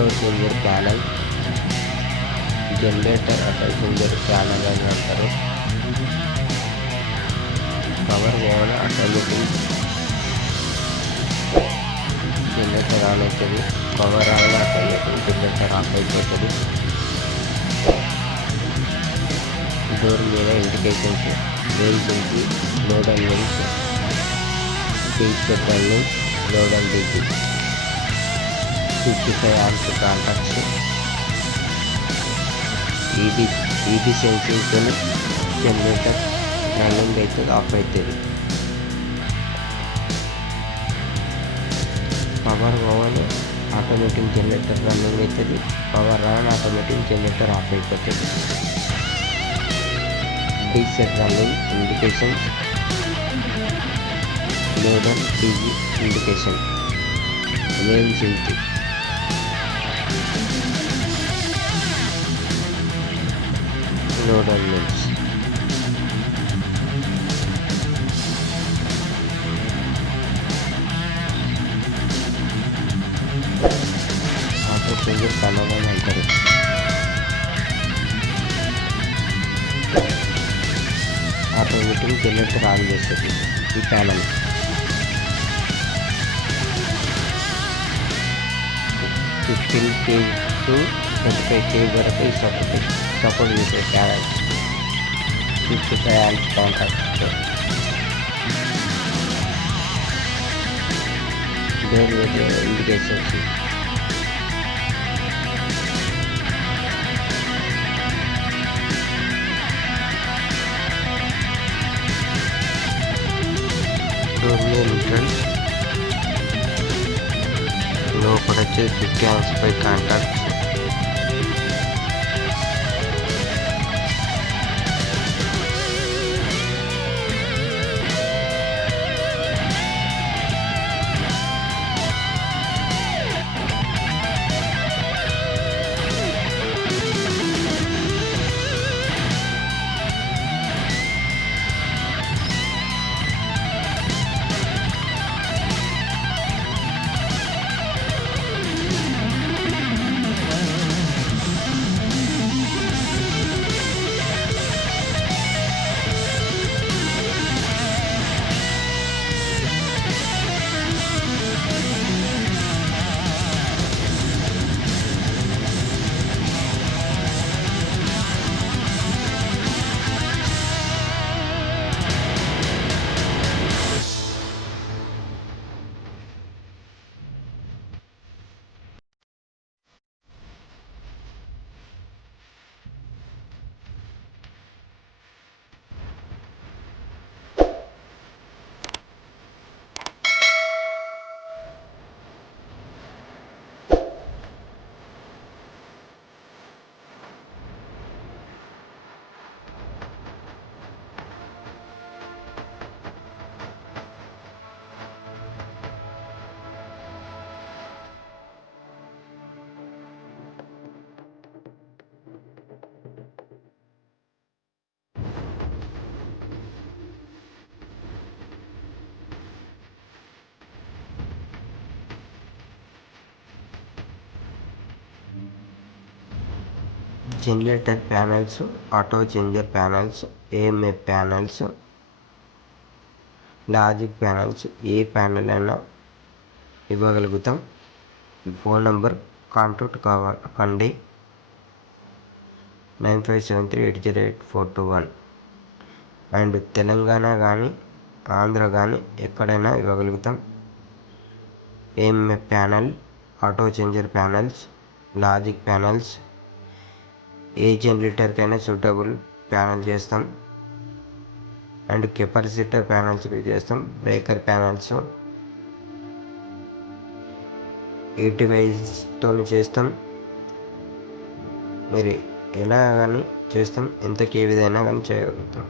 Auto changer panel, generator auto changer panel అని అంటారు. Power over automatic generator on అవుతుంది. Power on automatic generator off అయిపోతుంది. Door మీద indications, వెహికల్కి load and weight, speed set load and DG, 55 amps contacts, EB సెన్సింగ్తో generator running అవుతుంది, off అవుతుంది. Power over automatic generator running అవుతుంది. Power on automatic generator off అయిపోతుంది. డీసెట్ running indications, load and DG indication, main switch, load and mains. Auto changer panel అని అంటారు. Automatic generator on చేస్తుంది ఈ ప్యానల్. 15 kV to 25 kV వరకు support చేసే panel. 55 amps contact. Door indications, door neutral, లోపల వచ్చేసి 50 amps పై contacts. Generator panels, auto changer panels, AMF panels, logic panels, ఏ ప్యానల్ అయినా ఇవ్వగలుగుతాం. ఫోన్ నంబర్ కాంటాక్ట్ కండి 9573808421. అండ్ తెలంగాణ కానీ ఆంధ్ర కానీ ఎక్కడైనా ఇవ్వగలుగుతాం. AMF panel, auto changer panels, logic panels, ఏ జనరేటర్కైనా సూటబుల్ ప్యానల్ చేస్తాం. అండ్ కెపాసిటర్ ప్యానల్స్ చేస్తాం. బ్రేకర్ ప్యానల్స్ 80 చేస్తాం. మీరు ఎలా కానీ చేస్తాం. ఎంత కేవీదైనా కానీ చేయగలుగుతాం.